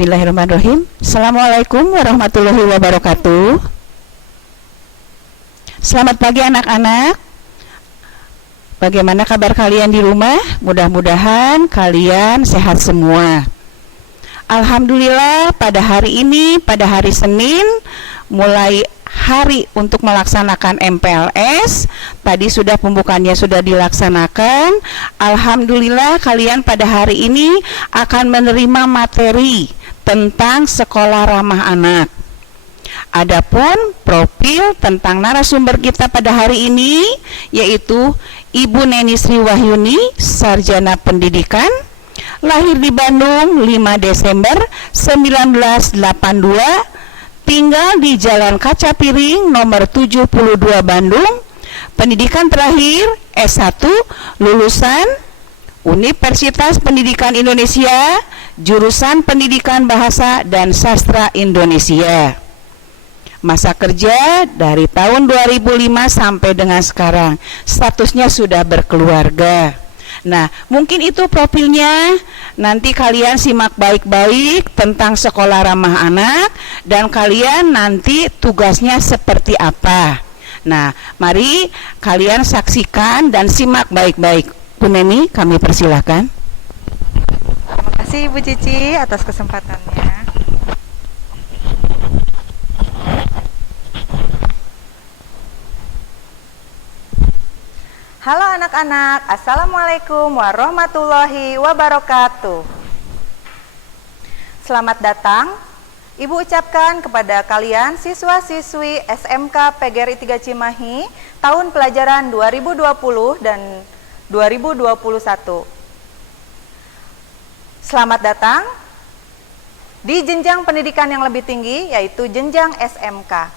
Bismillahirrahmanirrahim. Assalamualaikum warahmatullahi wabarakatuh. Selamat pagi anak-anak. Bagaimana kabar kalian di rumah? Mudah-mudahan kalian sehat semua. Alhamdulillah pada hari ini, pada hari Senin, mulai hari untuk melaksanakan MPLS. Tadi sudah pembukaannya sudah dilaksanakan. Alhamdulillah kalian pada hari ini akan menerima materi tentang sekolah ramah anak. Adapun profil tentang narasumber kita pada hari ini yaitu Ibu Neni Sri Wahyuni, Sarjana Pendidikan, lahir di Bandung 5 Desember 1982, tinggal di Jalan Kaca Piring nomor 72 Bandung. Pendidikan terakhir S1, lulusan Universitas Pendidikan Indonesia, jurusan Pendidikan Bahasa dan Sastra Indonesia. Masa kerja dari tahun 2005 sampai dengan sekarang. Statusnya sudah berkeluarga. Nah, mungkin itu profilnya. Nanti kalian simak baik-baik tentang sekolah ramah anak dan kalian nanti tugasnya seperti apa. Nah, mari kalian saksikan dan simak baik-baik. Bu Neni, kami persilahkan. Terima kasih Ibu Cici atas kesempatannya. Halo anak-anak, Assalamualaikum warahmatullahi wabarakatuh. Selamat datang, Ibu ucapkan kepada kalian siswa-siswi SMK PGRI 3 Cimahi tahun pelajaran 2020 dan 2021. Selamat datang di jenjang pendidikan yang lebih tinggi yaitu jenjang SMK.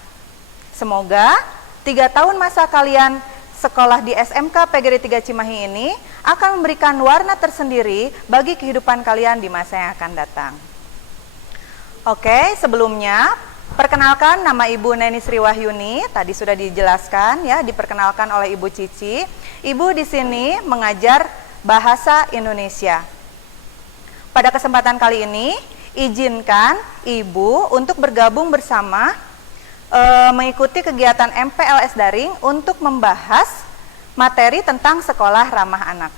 Semoga 3 tahun masa kalian sekolah di SMK PGRI 3 Cimahi ini akan memberikan warna tersendiri bagi kehidupan kalian di masa yang akan datang. Oke, sebelumnya perkenalkan, nama Ibu Neni Sri Wahyuni. Tadi sudah dijelaskan ya, diperkenalkan oleh Ibu Cici. Ibu di sini mengajar bahasa Indonesia. Pada kesempatan kali ini, izinkan Ibu untuk bergabung bersama mengikuti kegiatan MPLS daring untuk membahas materi tentang sekolah ramah anak.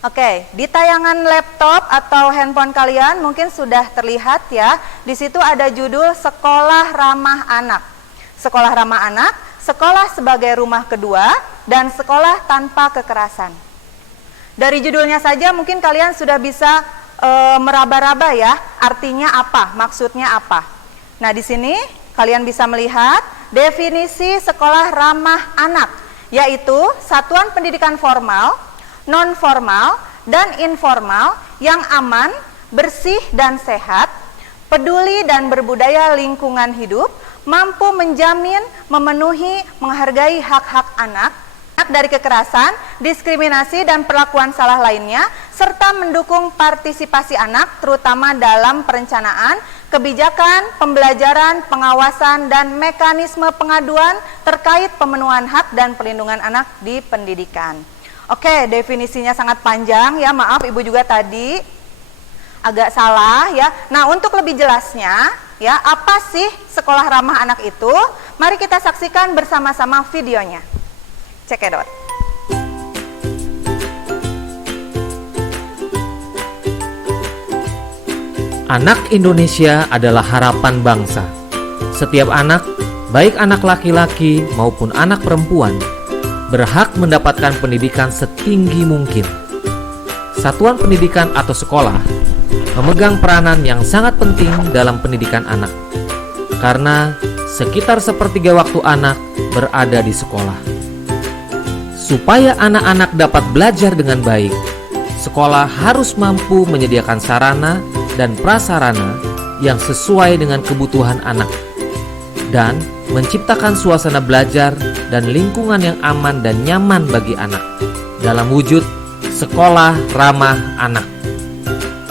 Oke, di tayangan laptop atau handphone kalian mungkin sudah terlihat ya. Di situ ada judul Sekolah Ramah Anak. Sekolah ramah anak, sekolah sebagai rumah kedua, dan sekolah tanpa kekerasan. Dari judulnya saja mungkin kalian sudah bisa meraba-raba ya, artinya apa, maksudnya apa. Nah, di sini kalian bisa melihat definisi sekolah ramah anak, yaitu satuan pendidikan formal, non-formal, dan informal yang aman, bersih dan sehat, peduli dan berbudaya lingkungan hidup, mampu menjamin, memenuhi, menghargai hak-hak anak dari kekerasan, diskriminasi, dan perlakuan salah lainnya, serta mendukung partisipasi anak terutama dalam perencanaan, kebijakan, pembelajaran, pengawasan, dan mekanisme pengaduan terkait pemenuhan hak dan perlindungan anak di pendidikan. Oke, definisinya sangat panjang ya, maaf Ibu juga tadi agak salah ya. Nah, untuk lebih jelasnya ya, apa sih sekolah ramah anak itu? Mari kita saksikan bersama-sama videonya. Cekidot. Anak Indonesia adalah harapan bangsa. Setiap anak, baik anak laki-laki maupun anak perempuan, berhak mendapatkan pendidikan setinggi mungkin. Satuan pendidikan atau sekolah memegang peranan yang sangat penting dalam pendidikan anak, karena sekitar sepertiga waktu anak berada di sekolah. Supaya anak-anak dapat belajar dengan baik, sekolah harus mampu menyediakan sarana dan prasarana yang sesuai dengan kebutuhan anak dan menciptakan suasana belajar dan lingkungan yang aman dan nyaman bagi anak dalam wujud sekolah ramah anak.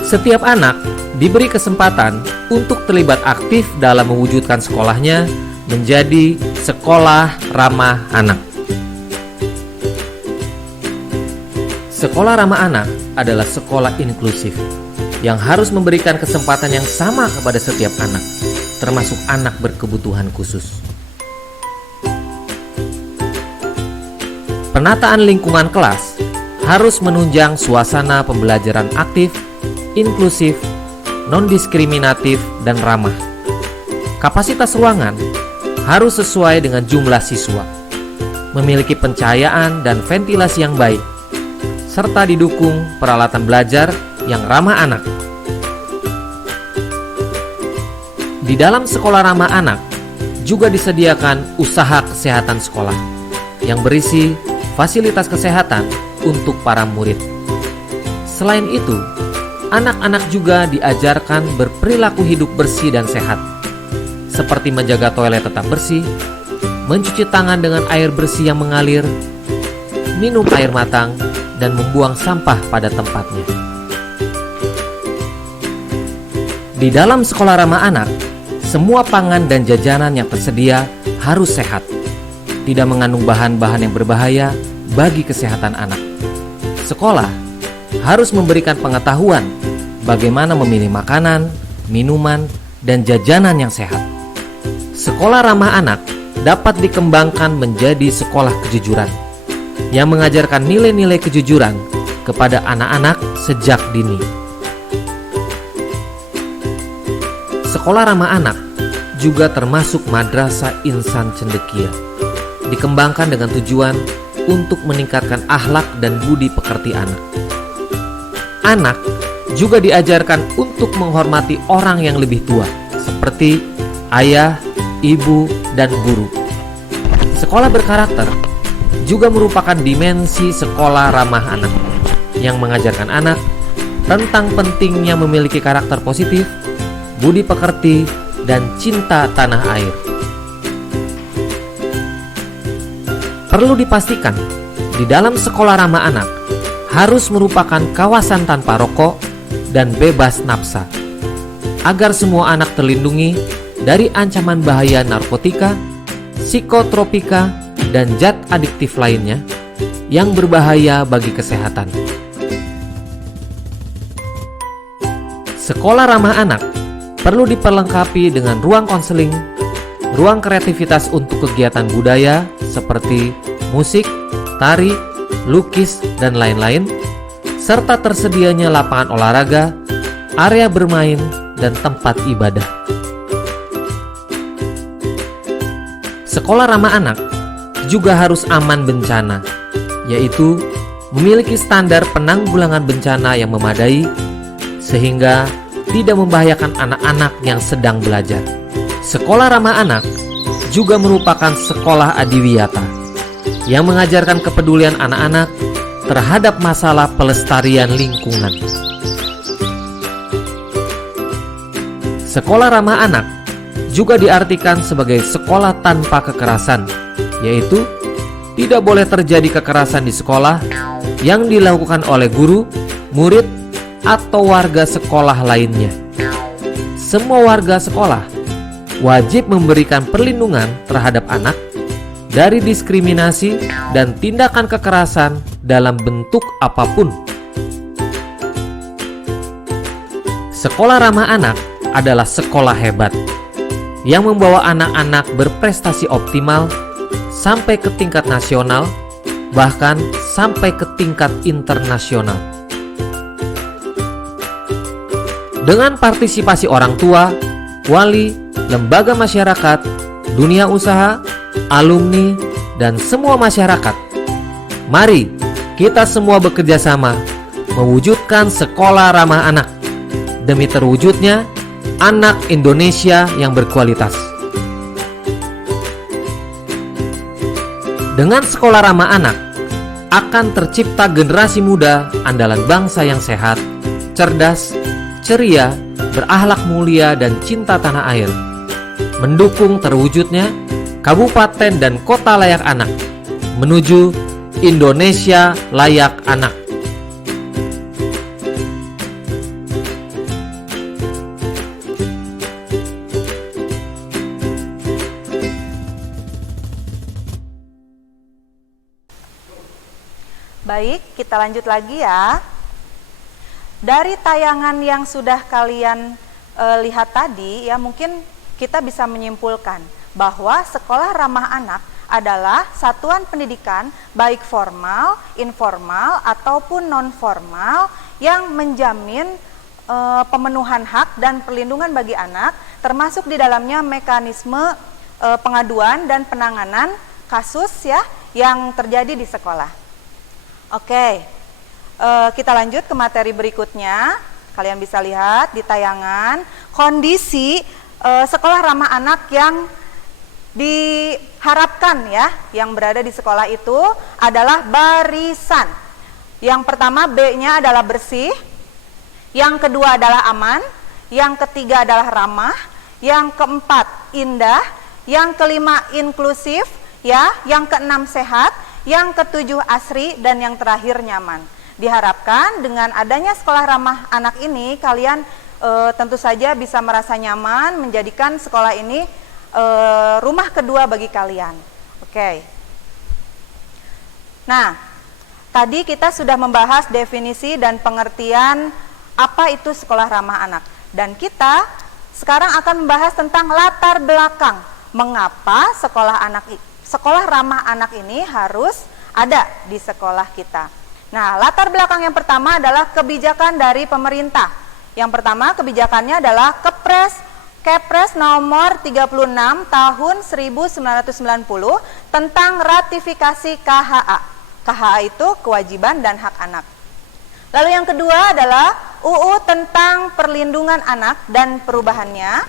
Setiap anak diberi kesempatan untuk terlibat aktif dalam mewujudkan sekolahnya menjadi sekolah ramah anak. Sekolah ramah anak adalah sekolah inklusif yang harus memberikan kesempatan yang sama kepada setiap anak, termasuk anak berkebutuhan khusus. Penataan lingkungan kelas harus menunjang suasana pembelajaran aktif, inklusif, non-diskriminatif, dan ramah. Kapasitas ruangan harus sesuai dengan jumlah siswa, memiliki pencahayaan dan ventilasi yang baik, serta didukung peralatan belajar yang ramah anak. Di dalam sekolah ramah anak juga disediakan usaha kesehatan sekolah yang berisi fasilitas kesehatan untuk para murid. Selain itu, anak-anak juga diajarkan berperilaku hidup bersih dan sehat, seperti menjaga toilet tetap bersih, mencuci tangan dengan air bersih yang mengalir, minum air matang, dan membuang sampah pada tempatnya. Di dalam sekolah ramah anak, semua pangan dan jajanan yang tersedia harus sehat, tidak mengandung bahan-bahan yang berbahaya bagi kesehatan anak. Sekolah harus memberikan pengetahuan bagaimana memilih makanan, minuman, dan jajanan yang sehat. Sekolah ramah anak dapat dikembangkan menjadi sekolah kejujuran yang mengajarkan nilai-nilai kejujuran kepada anak-anak sejak dini. Sekolah ramah anak juga termasuk Madrasah Insan Cendekia, dikembangkan dengan tujuan untuk meningkatkan akhlak dan budi pekerti anak. Anak juga diajarkan untuk menghormati orang yang lebih tua, seperti ayah, ibu, dan guru. Sekolah berkarakter juga merupakan dimensi sekolah ramah anak yang mengajarkan anak tentang pentingnya memiliki karakter positif, budi pekerti, dan cinta tanah air. Perlu dipastikan, di dalam sekolah ramah anak harus merupakan kawasan tanpa rokok dan bebas nafsa, agar semua anak terlindungi dari ancaman bahaya narkotika, psikotropika, dan zat adiktif lainnya yang berbahaya bagi kesehatan. Sekolah ramah anak perlu diperlengkapi dengan ruang konseling, ruang kreativitas untuk kegiatan budaya seperti musik, tari, lukis, dan lain-lain, serta tersedianya lapangan olahraga, area bermain, dan tempat ibadah. Sekolah ramah anak juga harus aman bencana, yaitu memiliki standar penanggulangan bencana yang memadai sehingga tidak membahayakan anak-anak yang sedang belajar. Sekolah ramah anak juga merupakan sekolah adiwiyata yang mengajarkan kepedulian anak-anak terhadap masalah pelestarian lingkungan. Sekolah ramah anak juga diartikan sebagai sekolah tanpa kekerasan, yaitu tidak boleh terjadi kekerasan di sekolah yang dilakukan oleh guru, murid, atau warga sekolah lainnya. Semua warga sekolah wajib memberikan perlindungan terhadap anak dari diskriminasi dan tindakan kekerasan dalam bentuk apapun. Sekolah ramah anak adalah sekolah hebat yang membawa anak-anak berprestasi optimal sampai ke tingkat nasional, bahkan sampai ke tingkat internasional. Dengan partisipasi orang tua, wali, lembaga masyarakat, dunia usaha, alumni, dan semua masyarakat, mari kita semua bekerja sama mewujudkan sekolah ramah anak demi terwujudnya anak Indonesia yang berkualitas. Dengan sekolah ramah anak, akan tercipta generasi muda andalan bangsa yang sehat, cerdas, ceria, berakhlak mulia, dan cinta tanah air, mendukung terwujudnya kabupaten dan kota layak anak menuju Indonesia layak anak. Baik, kita lanjut lagi ya. dari tayangan yang sudah kalian lihat tadi ya, mungkin kita bisa menyimpulkan bahwa sekolah ramah anak adalah satuan pendidikan baik formal, informal ataupun non formal yang menjamin pemenuhan hak dan perlindungan bagi anak, termasuk di dalamnya mekanisme pengaduan dan penanganan kasus ya yang terjadi di sekolah. Oke, kita lanjut ke materi berikutnya. Kalian bisa lihat di tayangan kondisi sekolah ramah anak yang diharapkan ya, yang berada di sekolah itu adalah barisan. Yang pertama B-nya adalah bersih, yang kedua adalah aman, yang ketiga adalah ramah, yang keempat indah, yang kelima inklusif, ya, yang keenam sehat, yang ketujuh asri, dan yang terakhir nyaman. Diharapkan dengan adanya sekolah ramah anak ini kalian tentu saja bisa merasa nyaman, menjadikan sekolah ini rumah kedua bagi kalian. Oke. Nah, tadi kita sudah membahas definisi dan pengertian apa itu sekolah ramah anak, dan kita sekarang akan membahas tentang latar belakang mengapa sekolah ramah anak ini harus ada di sekolah kita. Nah, latar belakang yang pertama adalah kebijakan dari pemerintah. Yang pertama, kebijakannya adalah Kepres nomor 36 tahun 1990 tentang ratifikasi KHA. KHA itu kewajiban dan hak anak. Lalu yang kedua adalah UU tentang perlindungan anak dan perubahannya.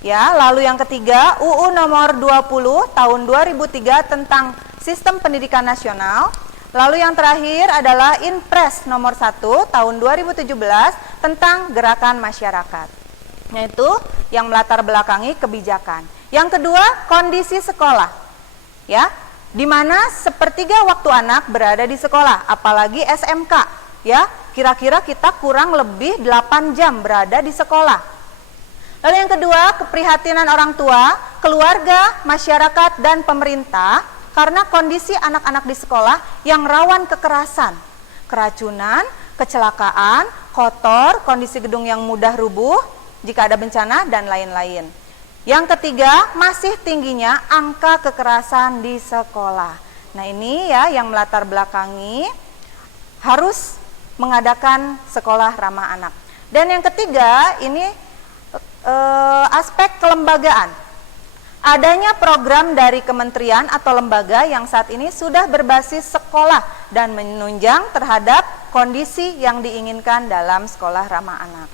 Ya, lalu yang ketiga UU nomor 20 tahun 2003 tentang sistem pendidikan nasional. Lalu yang terakhir adalah Inpres nomor 1 tahun 2017 tentang gerakan masyarakat. Yaitu yang melatar belakangi kebijakan. Yang kedua, kondisi sekolah. Ya, di mana sepertiga waktu anak berada di sekolah, apalagi SMK. Ya, kira-kira kita kurang lebih 8 jam berada di sekolah. Lalu yang kedua, keprihatinan orang tua, keluarga, masyarakat, dan pemerintah karena kondisi anak-anak di sekolah yang rawan kekerasan, keracunan, kecelakaan, kotor, kondisi gedung yang mudah rubuh jika ada bencana, dan lain-lain. Yang ketiga, masih tingginya angka kekerasan di sekolah. Nah, ini ya yang melatar belakangi harus mengadakan sekolah ramah anak. Dan yang ketiga, ini aspek kelembagaan. Adanya program dari kementerian atau lembaga yang saat ini sudah berbasis sekolah dan menunjang terhadap kondisi yang diinginkan dalam sekolah ramah anak.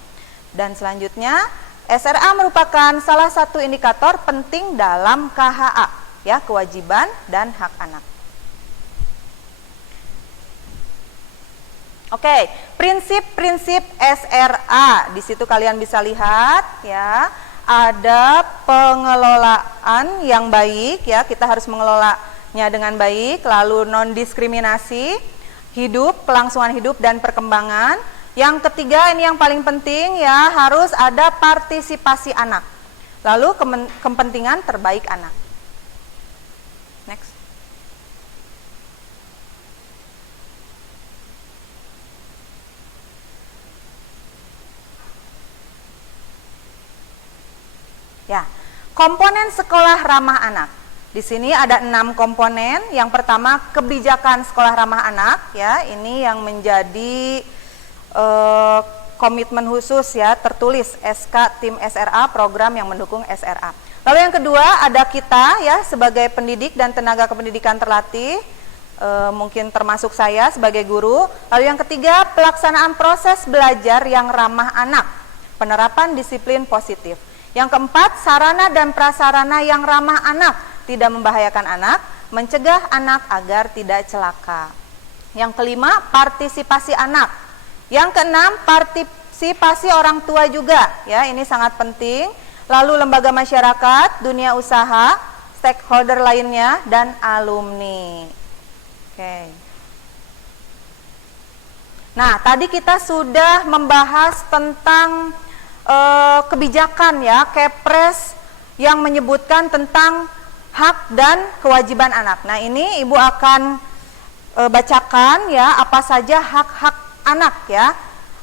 Dan selanjutnya, SRA merupakan salah satu indikator penting dalam KHA, ya, kewajiban dan hak anak. Oke, prinsip-prinsip SRA. Di situ kalian bisa lihat ya, ada pengelolaan yang baik ya, kita harus mengelolanya dengan baik, lalu non-diskriminasi, hidup, kelangsungan hidup dan perkembangan. Yang ketiga, ini yang paling penting ya, harus ada partisipasi anak. Lalu kepentingan terbaik anak. Next. Ya, komponen sekolah ramah anak. Di sini ada 6 komponen. Yang pertama, kebijakan sekolah ramah anak. Ya, ini yang menjadi komitmen khusus ya, tertulis SK tim SRA, program yang mendukung SRA. Lalu yang kedua, ada kita ya sebagai pendidik dan tenaga kependidikan terlatih. Mungkin termasuk saya sebagai guru. Lalu yang ketiga, pelaksanaan proses belajar yang ramah anak, penerapan disiplin positif. Yang keempat, sarana dan prasarana yang ramah anak, tidak membahayakan anak, mencegah anak agar tidak celaka. Yang kelima, partisipasi anak. Yang keenam, partisipasi orang tua juga, ya, ini sangat penting. Lalu lembaga masyarakat, dunia usaha, stakeholder lainnya, dan alumni. Oke. Nah, tadi kita sudah membahas tentang kebijakan ya, Kepres yang menyebutkan tentang hak dan kewajiban anak. Nah, ini Ibu akan bacakan ya, apa saja hak-hak anak ya.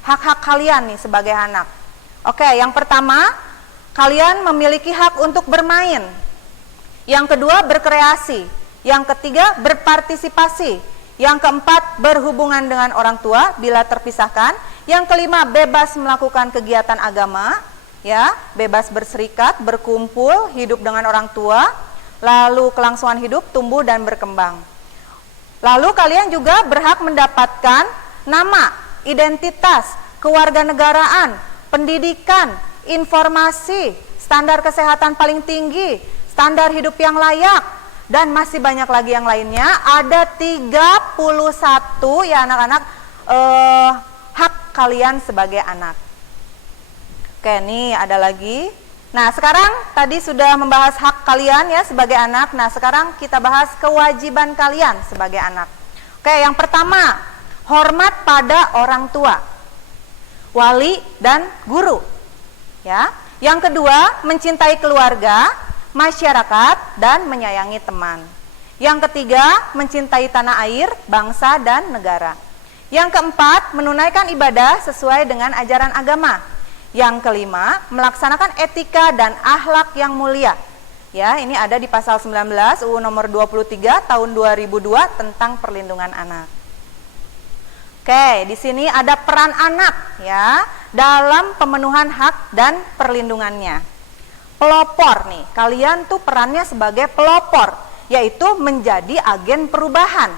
hak-hak kalian nih sebagai anak. Oke, yang pertama, kalian memiliki hak untuk bermain. Yang kedua, berkreasi. Yang ketiga, berpartisipasi. Yang keempat, berhubungan dengan orang tua bila terpisahkan. Yang kelima, bebas melakukan kegiatan agama, ya, bebas berserikat, berkumpul, hidup dengan orang tua. Lalu kelangsungan hidup, tumbuh dan berkembang. Lalu kalian juga berhak mendapatkan nama, identitas, kewarganegaraan, pendidikan, informasi, standar kesehatan paling tinggi, standar hidup yang layak, dan masih banyak lagi yang lainnya. Ada 31 ya anak-anak hak kalian sebagai anak. Oke, nih ada lagi. Nah, sekarang tadi sudah membahas hak kalian ya sebagai anak. Nah, sekarang kita bahas kewajiban kalian sebagai anak. Oke, yang pertama, hormat pada orang tua, wali dan guru. Ya. Yang kedua, mencintai keluarga, masyarakat dan menyayangi teman. Yang ketiga, mencintai tanah air, bangsa dan negara. Yang keempat, menunaikan ibadah sesuai dengan ajaran agama. Yang kelima, melaksanakan etika dan akhlak yang mulia. Ya, ini ada di pasal 19 UU nomor 23 tahun 2002 tentang perlindungan anak. Oke, di sini ada peran anak ya dalam pemenuhan hak dan perlindungannya. Pelopor nih, kalian tuh perannya sebagai pelopor, yaitu menjadi agen perubahan.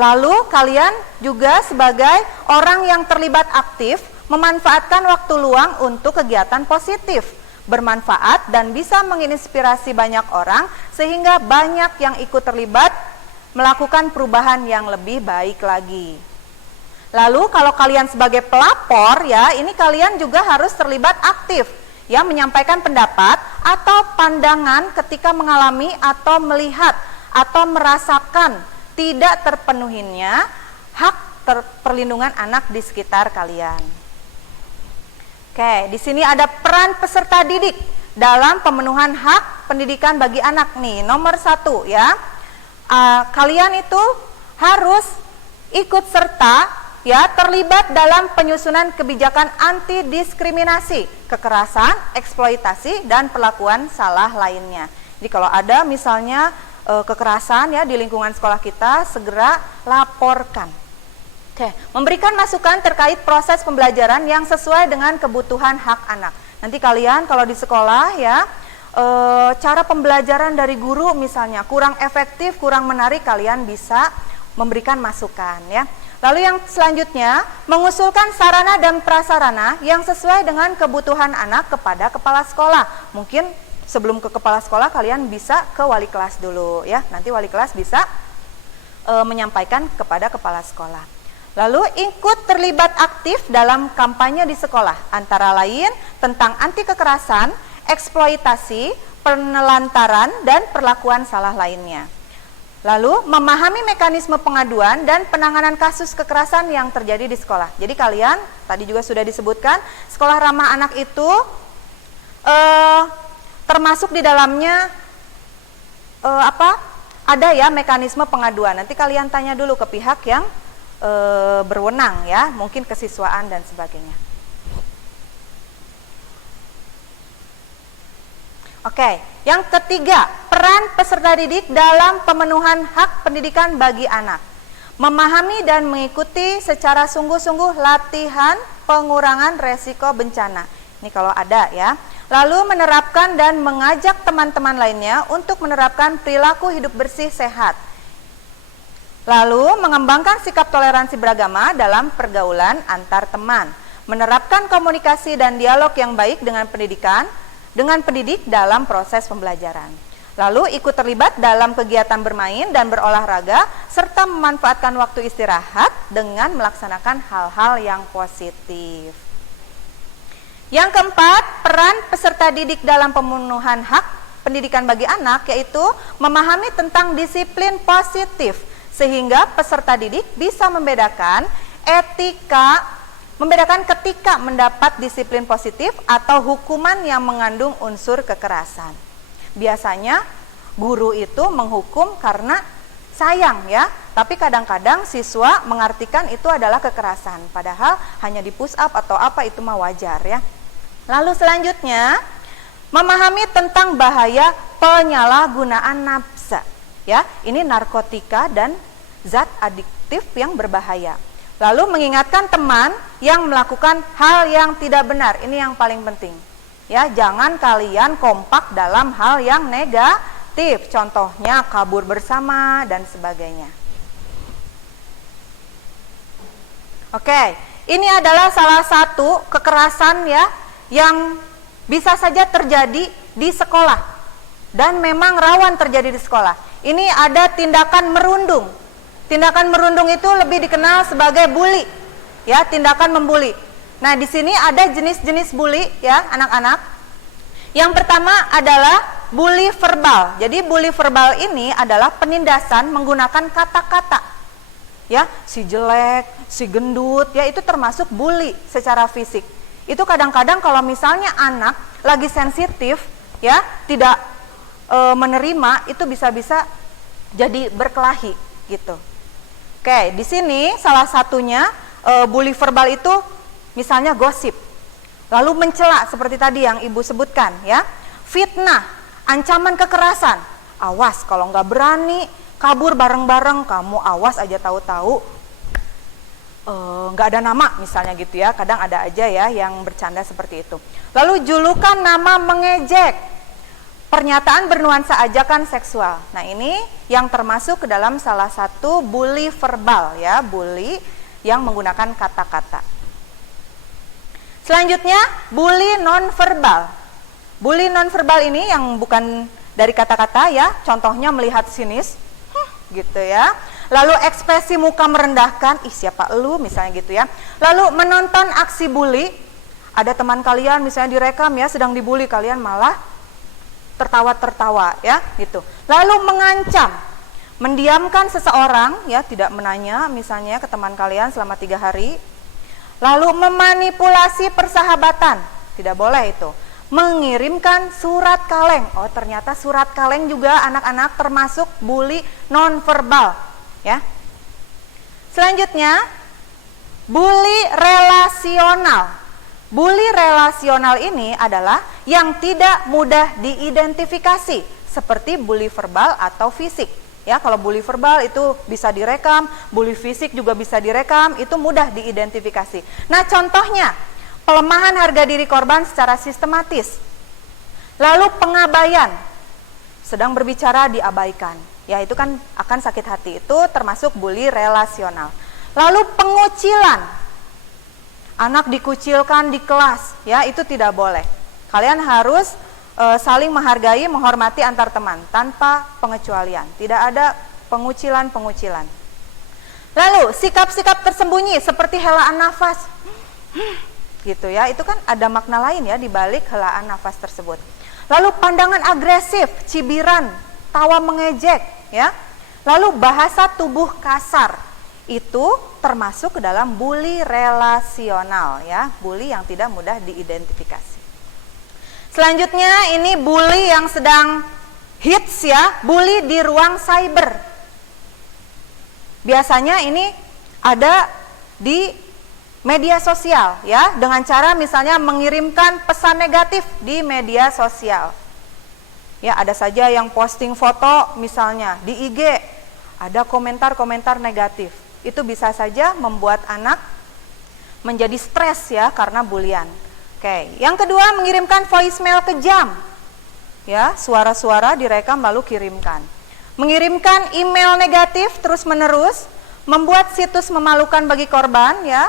Lalu kalian juga sebagai orang yang terlibat aktif, memanfaatkan waktu luang untuk kegiatan positif, bermanfaat dan bisa menginspirasi banyak orang sehingga banyak yang ikut terlibat melakukan perubahan yang lebih baik lagi. Lalu kalau kalian sebagai pelapor ya, ini kalian juga harus terlibat aktif ya, menyampaikan pendapat atau pandangan ketika mengalami atau melihat atau merasakan tidak terpenuhinya hak perlindungan anak di sekitar kalian. Oke, di sini ada peran peserta didik dalam pemenuhan hak pendidikan bagi anak nih. Nomor 1 ya, kalian itu harus ikut serta ya, terlibat dalam penyusunan kebijakan anti diskriminasi, kekerasan, eksploitasi, dan perlakuan salah lainnya. Jadi kalau ada misalnya kekerasan ya di lingkungan sekolah kita, segera laporkan. Oke, memberikan masukan terkait proses pembelajaran yang sesuai dengan kebutuhan hak anak. Nanti kalian kalau di sekolah ya, cara pembelajaran dari guru misalnya kurang efektif, kurang menarik, kalian bisa memberikan masukan ya. Lalu yang selanjutnya, mengusulkan sarana dan prasarana yang sesuai dengan kebutuhan anak kepada kepala sekolah. Mungkin sebelum ke kepala sekolah kalian bisa ke wali kelas dulu ya. Nanti wali kelas bisa menyampaikan kepada kepala sekolah. Lalu ikut terlibat aktif dalam kampanye di sekolah, antara lain tentang anti kekerasan, eksploitasi, penelantaran, dan perlakuan salah lainnya. Lalu memahami mekanisme pengaduan dan penanganan kasus kekerasan yang terjadi di sekolah. Jadi kalian tadi juga sudah disebutkan, sekolah ramah anak itu termasuk di dalamnya ada ya mekanisme pengaduan. Nanti kalian tanya dulu ke pihak yang berwenang ya, mungkin kesiswaan dan sebagainya. Oke, yang ketiga, peran peserta didik dalam pemenuhan hak pendidikan bagi anak. Memahami dan mengikuti secara sungguh-sungguh latihan pengurangan resiko bencana. Ini kalau ada ya. Lalu menerapkan dan mengajak teman-teman lainnya untuk menerapkan perilaku hidup bersih sehat. Lalu mengembangkan sikap toleransi beragama dalam pergaulan antar teman. Menerapkan komunikasi dan dialog yang baik dengan pendidik dalam proses pembelajaran. Lalu ikut terlibat dalam kegiatan bermain dan berolahraga serta memanfaatkan waktu istirahat dengan melaksanakan hal-hal yang positif. Yang keempat, peran peserta didik dalam pemenuhan hak pendidikan bagi anak yaitu memahami tentang disiplin positif sehingga peserta didik bisa membedakan ketika mendapat disiplin positif atau hukuman yang mengandung unsur kekerasan. Biasanya guru itu menghukum karena sayang ya, Tapi kadang-kadang siswa mengartikan itu adalah kekerasan, padahal hanya di push up atau apa itu mah wajar ya. Lalu selanjutnya, memahami tentang bahaya penyalahgunaan nafsa. Ya, ini narkotika dan zat adiktif yang berbahaya. Lalu mengingatkan teman yang melakukan hal yang tidak benar. Ini yang paling penting. Ya, jangan kalian kompak dalam hal yang negatif. Contohnya kabur bersama dan sebagainya. Oke, ini adalah salah satu kekerasan ya yang bisa saja terjadi di sekolah dan memang rawan terjadi di sekolah. Ini ada tindakan merundung. Tindakan merundung itu lebih dikenal sebagai bully, ya, tindakan membuli. Nah, di sini ada jenis-jenis bully, ya, anak-anak. Yang pertama adalah bully verbal. Jadi bully verbal ini adalah penindasan menggunakan kata-kata, ya, si jelek, si gendut, ya, itu termasuk bully secara fisik. Itu kadang-kadang kalau misalnya anak lagi sensitif, ya, tidak menerima, itu bisa-bisa jadi berkelahi, gitu. Oke, di sini salah satunya bully verbal itu misalnya gosip, lalu mencela seperti tadi yang Ibu sebutkan, ya, fitnah, ancaman kekerasan. Awas kalau nggak berani kabur bareng-bareng, kamu awas aja, tahu-tahu nggak ada nama misalnya gitu ya. Kadang ada aja ya yang bercanda seperti itu. Lalu julukan nama mengejek, pernyataan bernuansa ajakan seksual. Nah, ini yang termasuk ke dalam salah satu bully verbal ya, bully yang menggunakan kata-kata. Selanjutnya, bully nonverbal. Bully nonverbal ini yang bukan dari kata-kata ya, contohnya melihat sinis, gitu ya. Lalu ekspresi muka merendahkan, ih siapa elu misalnya gitu ya. Lalu menonton aksi bully, ada teman kalian misalnya direkam ya sedang dibully, kalian malah tertawa-tertawa ya gitu. Lalu mengancam, mendiamkan seseorang ya, tidak menanya misalnya ke teman kalian selama 3 hari. Lalu memanipulasi persahabatan, tidak boleh itu. Mengirimkan surat kaleng, oh ternyata surat kaleng juga anak-anak termasuk bully nonverbal ya. Selanjutnya bully relasional. Bully relasional ini adalah yang tidak mudah diidentifikasi, seperti bully verbal atau fisik. Ya, kalau bully verbal itu bisa direkam, bully fisik juga bisa direkam, itu mudah diidentifikasi. Nah, contohnya pelemahan harga diri korban secara sistematis. Lalu pengabaian, sedang berbicara diabaikan. Ya, itu kan akan sakit hati, itu termasuk bully relasional. Lalu pengucilan. Anak dikucilkan di kelas, ya, itu tidak boleh. Kalian harus saling menghargai, menghormati antar teman tanpa pengecualian. Tidak ada pengucilan-pengucilan. Lalu sikap-sikap tersembunyi seperti helaan nafas, gitu ya. Itu kan ada makna lain ya di balik helaan nafas tersebut. Lalu pandangan agresif, cibiran, tawa mengejek, ya. Lalu bahasa tubuh kasar. Itu termasuk ke dalam bully relasional ya, bully yang tidak mudah diidentifikasi. Selanjutnya ini bully yang sedang hits ya, bully di ruang cyber. Biasanya ini ada di media sosial ya, dengan cara misalnya mengirimkan pesan negatif di media sosial. Ya, ada saja yang posting foto misalnya di IG, ada komentar-komentar negatif. Itu bisa saja membuat anak menjadi stres ya karena bulian. Oke, yang kedua mengirimkan voicemail kejam. Ya, suara-suara direkam lalu kirimkan. Mengirimkan email negatif terus-menerus, membuat situs memalukan bagi korban ya.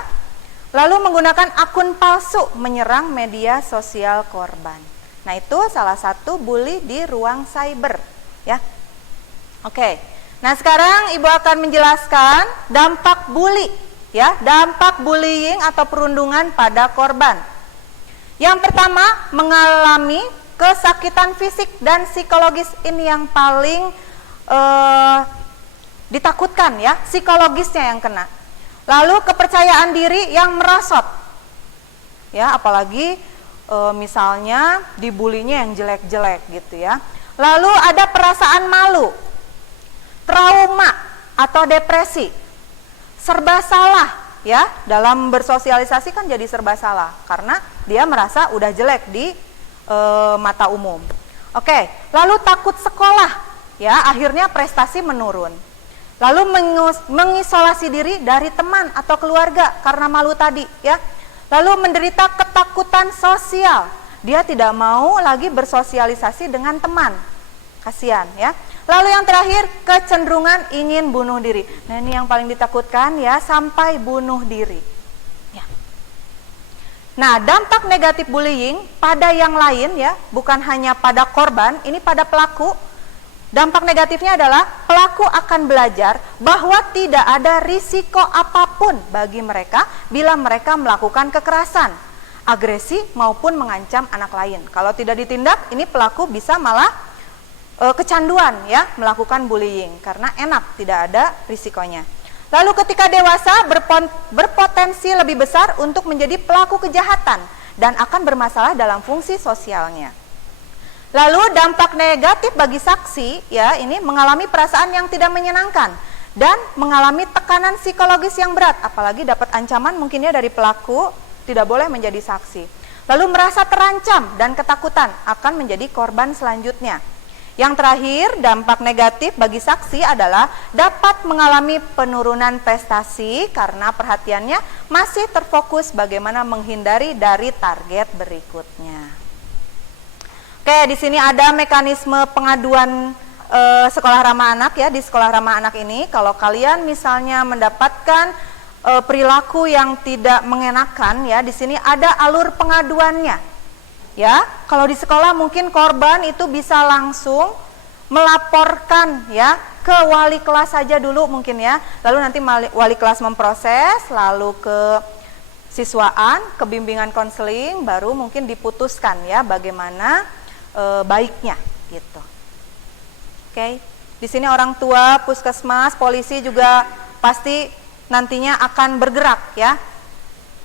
Lalu menggunakan akun palsu menyerang media sosial korban. Nah, itu salah satu bully di ruang cyber ya. Oke. Nah, sekarang Ibu akan menjelaskan dampak bully, ya, dampak bullying atau perundungan pada korban. Yang pertama, mengalami kesakitan fisik dan psikologis. Ini yang paling ditakutkan ya, psikologisnya yang kena. Lalu kepercayaan diri yang merosot, ya, apalagi misalnya dibulinya yang jelek-jelek gitu ya. Lalu ada perasaan malu, trauma, atau depresi. Serba salah ya, dalam bersosialisasi kan jadi serba salah karena dia merasa udah jelek di mata umum. Oke, lalu takut sekolah ya, akhirnya prestasi menurun. Lalu mengisolasi diri dari teman atau keluarga karena malu tadi ya. Lalu menderita ketakutan sosial. Dia tidak mau lagi bersosialisasi dengan teman. Kasihan ya. Lalu yang terakhir, kecenderungan ingin bunuh diri. Nah, ini yang paling ditakutkan ya, sampai bunuh diri. Ya. Nah, dampak negatif bullying pada yang lain ya, bukan hanya pada korban, ini pada pelaku. Dampak negatifnya adalah pelaku akan belajar bahwa tidak ada risiko apapun bagi mereka bila mereka melakukan kekerasan, agresi maupun mengancam anak lain. Kalau tidak ditindak, ini pelaku bisa malah kecanduan ya, melakukan bullying karena enak, tidak ada risikonya. Lalu ketika dewasa berpotensi lebih besar untuk menjadi pelaku kejahatan dan akan bermasalah dalam fungsi sosialnya. Lalu dampak negatif bagi saksi ya, ini mengalami perasaan yang tidak menyenangkan dan mengalami tekanan psikologis yang berat, apalagi dapat ancaman mungkinnya dari pelaku, tidak boleh menjadi saksi. Lalu merasa terancam dan ketakutan akan menjadi korban selanjutnya. Yang terakhir, dampak negatif bagi saksi adalah dapat mengalami penurunan prestasi karena perhatiannya masih terfokus bagaimana menghindari dari target berikutnya. Oke, di sini ada mekanisme pengaduan sekolah ramah anak ya. Di sekolah ramah anak ini, kalau kalian misalnya mendapatkan perilaku yang tidak mengenakan ya, di sini ada alur pengaduannya. Ya, kalau di sekolah mungkin korban itu bisa langsung melaporkan ya ke wali kelas saja dulu mungkin ya. Lalu nanti wali kelas memproses, lalu ke siswaan, ke bimbingan konseling, baru mungkin diputuskan ya bagaimana baiknya gitu. Oke, di sini orang tua, puskesmas, polisi juga pasti nantinya akan bergerak ya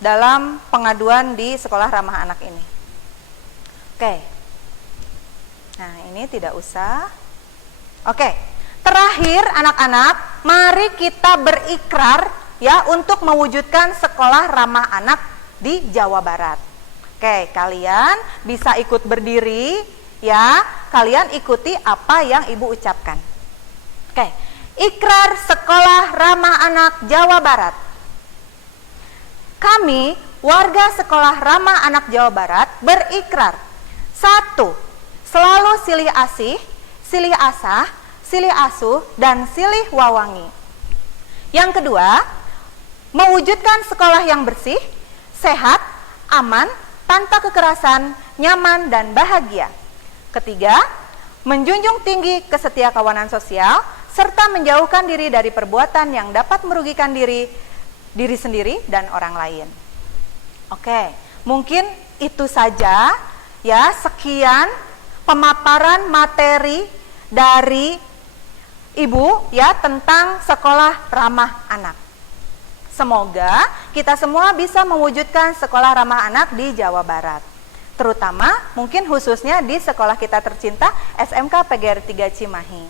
dalam pengaduan di sekolah ramah anak ini. Oke, nah ini tidak usah. Oke, terakhir anak-anak, mari kita berikrar ya untuk mewujudkan sekolah ramah anak di Jawa Barat. Oke, kalian bisa ikut berdiri. Ya, kalian ikuti apa yang Ibu ucapkan. Oke, ikrar Sekolah Ramah Anak Jawa Barat. Kami, warga Sekolah Ramah Anak Jawa Barat, berikrar. 1. Selalu silih asih, silih asah, silih asuh, dan silih wawangi. Yang kedua, mewujudkan sekolah yang bersih, sehat, aman, tanpa kekerasan, nyaman, dan bahagia. Ketiga, menjunjung tinggi kesetiakawanan sosial serta menjauhkan diri dari perbuatan yang dapat merugikan diri sendiri dan orang lain. Oke, mungkin itu saja ya, sekian pemaparan materi dari Ibu ya tentang sekolah ramah anak. Semoga kita semua bisa mewujudkan sekolah ramah anak di Jawa Barat. Terutama mungkin khususnya di sekolah kita tercinta SMK PGRI 3 Cimahi.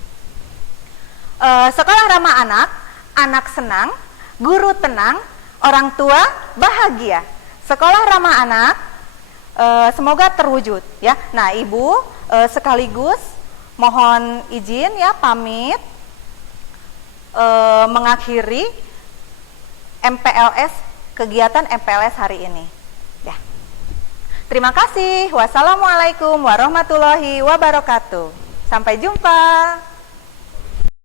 Sekolah ramah anak, anak senang, guru tenang, orang tua bahagia. Sekolah ramah anak semoga terwujud ya. Nah, Ibu sekaligus mohon izin ya pamit mengakhiri MPLS, kegiatan MPLS hari ini. Terima kasih. Wassalamualaikum warahmatullahi wabarakatuh. Sampai jumpa.